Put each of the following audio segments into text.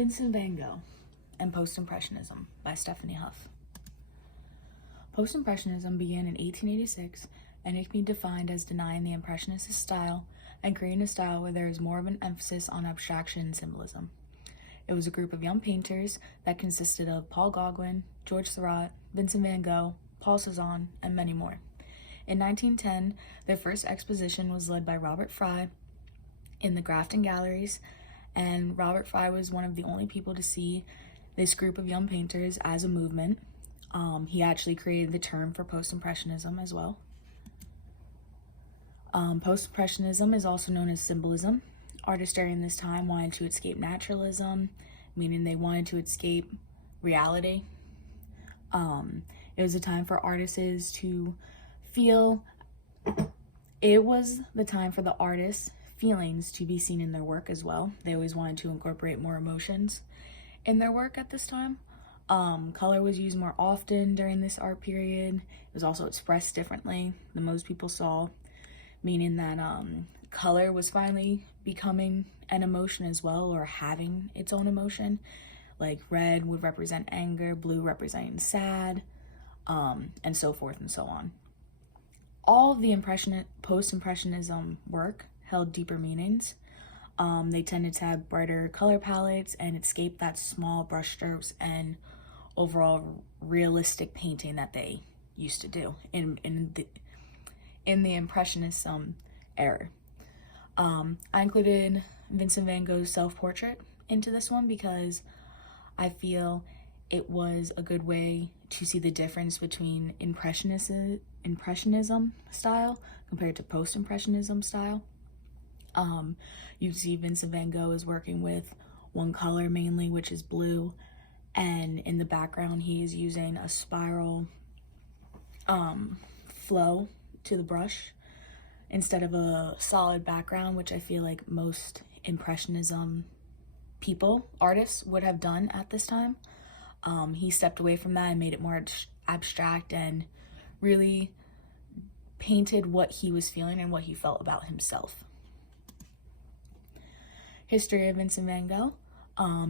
Vincent van Gogh and Post-Impressionism by Stephanie Huff. Post-Impressionism began in 1886 and it can be defined as denying the Impressionist style and creating a style where there is more of an emphasis on abstraction and symbolism. It was a group of young painters that consisted of Paul Gauguin, George Seurat, Vincent van Gogh, Paul Cézanne, and many more. In 1910, their first exposition was led by Robert Fry in the Grafton Galleries, and Robert Fry was one of the only people to see this group of young painters as a movement. He actually created the term for post-impressionism as well. Post-impressionism is also known as symbolism. Artists during this time wanted to escape naturalism, meaning they wanted to escape reality. It was a time for artists to feel. It was the time for the artists' feelings to be seen in their work as well. They always wanted to incorporate more emotions in their work at this time. Color was used more often during this art period. It was also expressed differently than most people saw, meaning that color was finally becoming an emotion as well, or having its own emotion. Like red would represent anger, blue representing sad, and so forth and so on. All of the post-impressionism work held deeper meanings. They tended to have brighter color palettes and escape that small brushstrokes and overall realistic painting that they used to do in the Impressionism era. I included Vincent van Gogh's self-portrait into this one because I feel it was a good way to see the difference between Impressionism style compared to Post-Impressionism style. You see Vincent van Gogh is working with one color mainly, which is blue, and in the background he is using a spiral flow to the brush instead of a solid background, which I feel like most Impressionism artists would have done at this time. He stepped away from that and made it more abstract and really painted what he was feeling and what he felt about himself. History of Vincent van Gogh.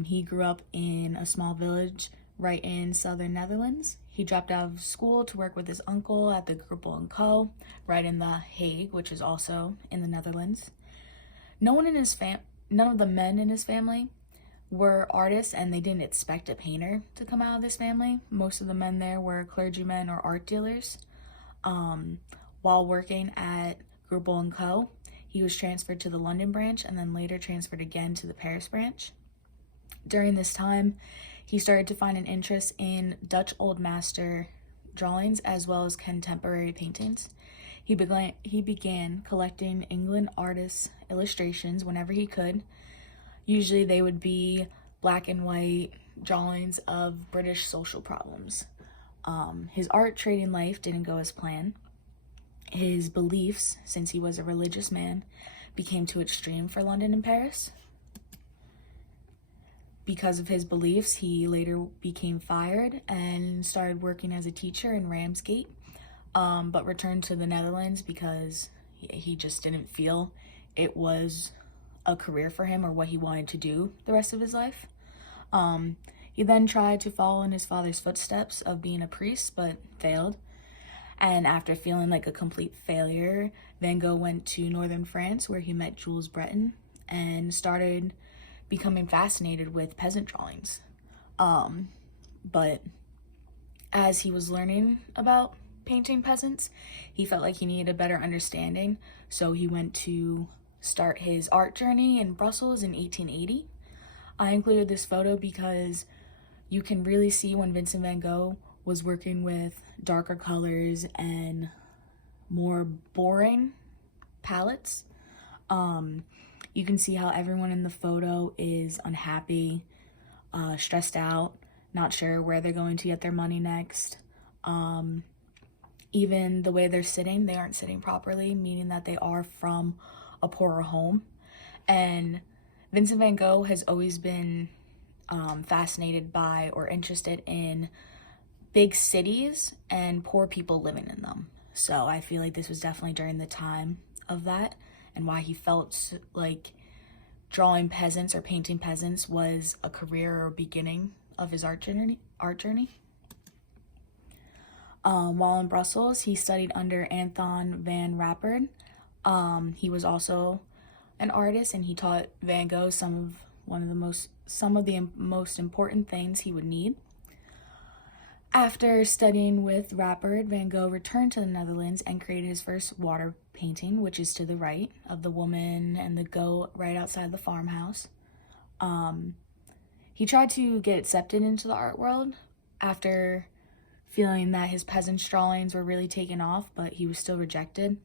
He grew up in a small village right in southern Netherlands. He dropped out of school to work with his uncle at the Gruppel & Co. right in The Hague, which is also in the Netherlands. None of the men in his family were artists, and they didn't expect a painter to come out of this family. Most of the men there were clergymen or art dealers. While working at Gruppel & Co., he was transferred to the London branch and then later transferred again to the Paris branch. During this time, he started to find an interest in Dutch Old Master drawings as well as contemporary paintings. He began collecting England artists' illustrations whenever he could. Usually they would be black and white drawings of British social problems. His art trading life didn't go as planned. His beliefs, since he was a religious man, became too extreme for London and Paris. Because of his beliefs, he later became fired and started working as a teacher in Ramsgate, but returned to the Netherlands because he just didn't feel it was a career for him or what he wanted to do the rest of his life. He then tried to follow in his father's footsteps of being a priest, but failed. And after feeling like a complete failure, Van Gogh went to northern France where he met Jules Breton and started becoming fascinated with peasant drawings. But as he was learning about painting peasants, he felt like he needed a better understanding, so he went to start his art journey in Brussels in 1880. I included this photo because you can really see when Vincent van Gogh was working with darker colors and more boring palettes. You can see how everyone in the photo is unhappy, stressed out, not sure where they're going to get their money next. Even the way they're sitting, they aren't sitting properly, meaning that they are from a poorer home. And Vincent van Gogh has always been fascinated by or interested in big cities and poor people living in them. So I feel like this was definitely during the time of that and why he felt like drawing peasants or painting peasants was a career or beginning of his art journey. While in Brussels, he studied under Anton van Rappert. He was also an artist, and he taught Van Gogh some of the most important things he would need. After studying with Rappert, Van Gogh returned to the Netherlands and created his first water painting, which is to the right, of the woman and the goat right outside the farmhouse. He tried to get accepted into the art world after feeling that his peasants' drawings were really taken off, but he was still rejected.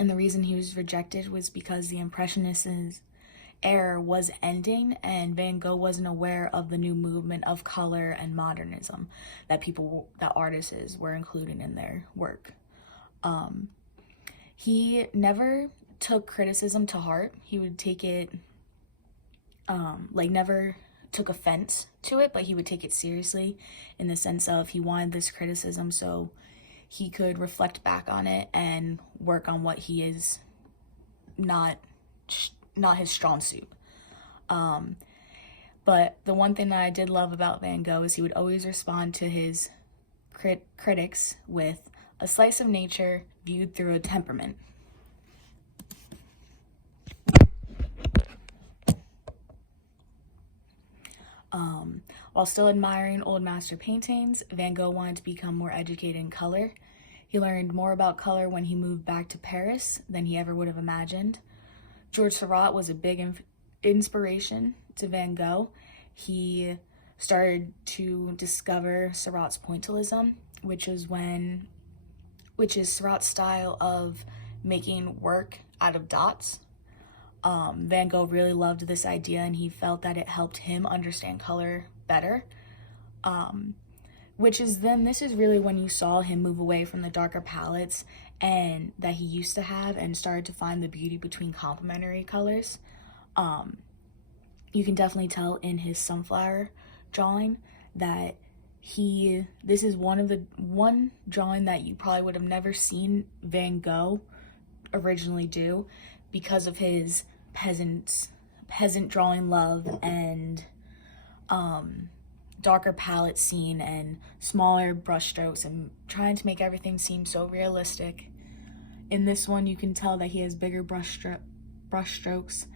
And the reason he was rejected was because the Impressionists' era was ending, and Van Gogh wasn't aware of the new movement of color and modernism that artists were including in their work. He never took criticism to heart. He would take it, never took offense to it, but he would take it seriously in the sense of he wanted this criticism so he could reflect back on it and work on what he is not his strong suit. But the one thing that I did love about Van Gogh is he would always respond to his critics with a slice of nature viewed through a temperament. While still admiring old master paintings, Van Gogh wanted to become more educated in color. He learned more about color when he moved back to Paris than he ever would have imagined. George Seurat was a big inspiration to Van Gogh. He started to discover Seurat's pointillism, which is Seurat's style of making work out of dots. Van Gogh really loved this idea, and he felt that it helped him understand color better. This is really when you saw him move away from the darker palettes and that he used to have and started to find the beauty between complementary colors. You can definitely tell in his sunflower drawing that this is one drawing that you probably would have never seen Van Gogh originally do because of his peasant drawing love and darker palette scene and smaller brushstrokes and trying to make everything seem so realistic. In this one, you can tell that he has bigger brushstrokes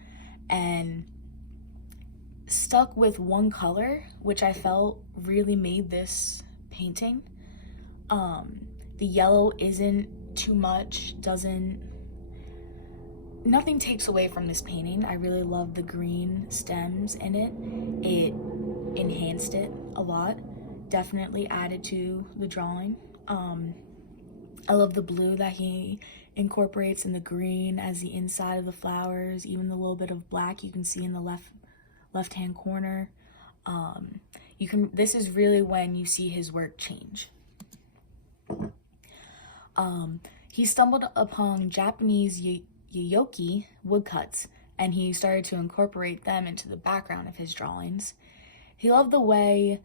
and stuck with one color, which I felt really made this painting. The yellow isn't too much, nothing takes away from this painting. I really love the green stems in it. It enhanced it a lot, definitely added to the drawing. I love the blue that he incorporates and the green as the inside of the flowers, even the little bit of black you can see in the left-hand corner. This is really when you see his work change. He stumbled upon Japanese Yoyoki woodcuts, and he started to incorporate them into the background of his drawings. He loved the way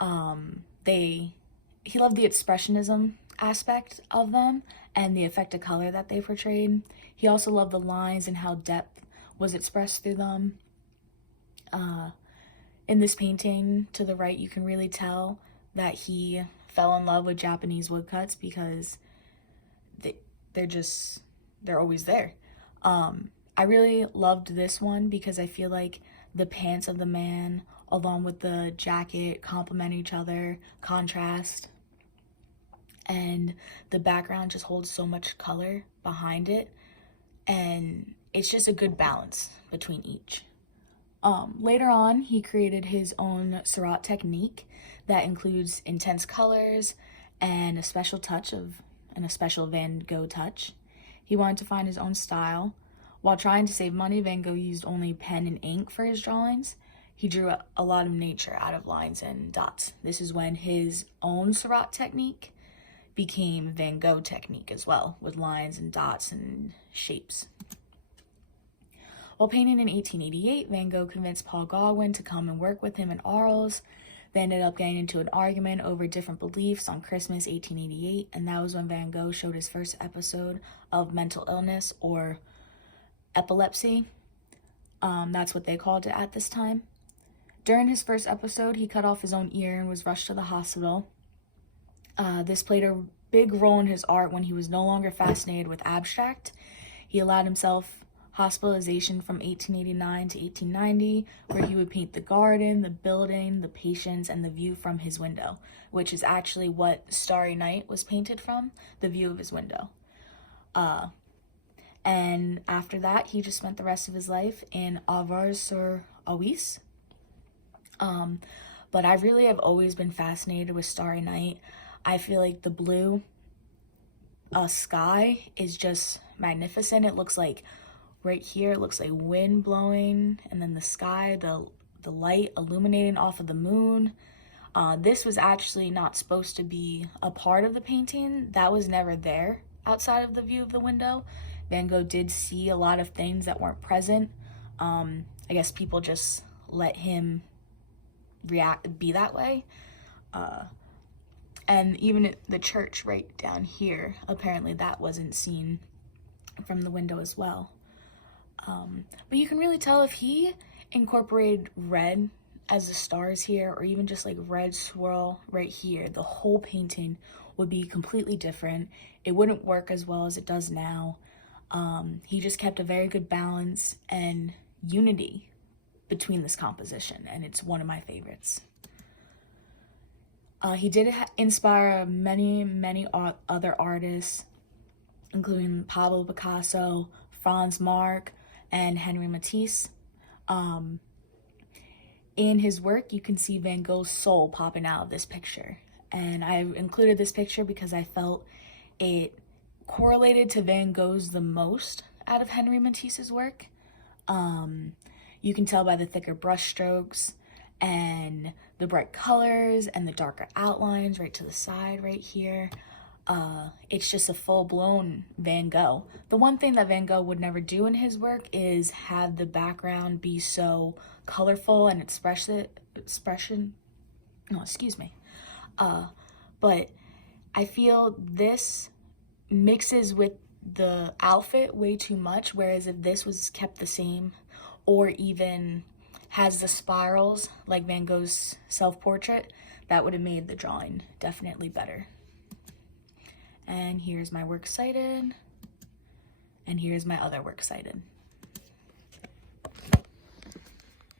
he loved the expressionism aspect of them and the effect of color that they portrayed. He also loved the lines and how depth was expressed through them. In this painting to the right, you can really tell that he fell in love with Japanese woodcuts because they're always there. I really loved this one because I feel like the pants of the man along with the jacket complement each other, contrast, and the background just holds so much color behind it, and it's just a good balance between each. Later on, he created his own Seurat technique that includes intense colors and a special Van Gogh touch. He wanted to find his own style. While trying to save money, Van Gogh used only pen and ink for his drawings. He drew a lot of nature out of lines and dots. This is when his own Seurat technique became Van Gogh technique as well, with lines and dots and shapes. While painting in 1888, Van Gogh convinced Paul Gauguin to come and work with him in Arles. They ended up getting into an argument over different beliefs on Christmas 1888, and that was when Van Gogh showed his first episode of mental illness or epilepsy. That's what they called it at this time. During his first episode, he cut off his own ear and was rushed to the hospital. This played a big role in his art when he was no longer fascinated with abstract. He allowed himself hospitalization from 1889 to 1890, where he would paint the garden, the building, the patients, and the view from his window, which is actually what Starry Night was painted from, the view of his window. And after that, he just spent the rest of his life in Auvers-sur-Oise. But I really have always been fascinated with Starry Night. I feel like the blue sky is just magnificent. It looks like right here, it looks like wind blowing, and then the sky, the light illuminating off of the moon. This was actually not supposed to be a part of the painting. That was never there outside of the view of the window. Van Gogh did see a lot of things that weren't present. I guess people just let him be that way. And even at the church right down here, apparently that wasn't seen from the window as well. But you can really tell if he incorporated red as the stars here, or even just like red swirl right here, the whole painting would be completely different. It wouldn't work as well as it does now. He just kept a very good balance and unity between this composition, and it's one of my favorites. He did inspire many other artists, including Pablo Picasso, Franz Marc, and Henri Matisse. In his work, you can see Van Gogh's soul popping out of this picture. And I included this picture because I felt it correlated to Van Gogh's the most out of Henri Matisse's work. You can tell by the thicker brush strokes and the bright colors and the darker outlines right to the side right here. It's just a full-blown Van Gogh. The one thing that Van Gogh would never do in his work is have the background be so colorful and but I feel this mixes with the outfit way too much, whereas if this was kept the same, or even has the spirals like Van Gogh's self-portrait, that would have made the drawing definitely better. And here's my works cited, and here's my other works cited.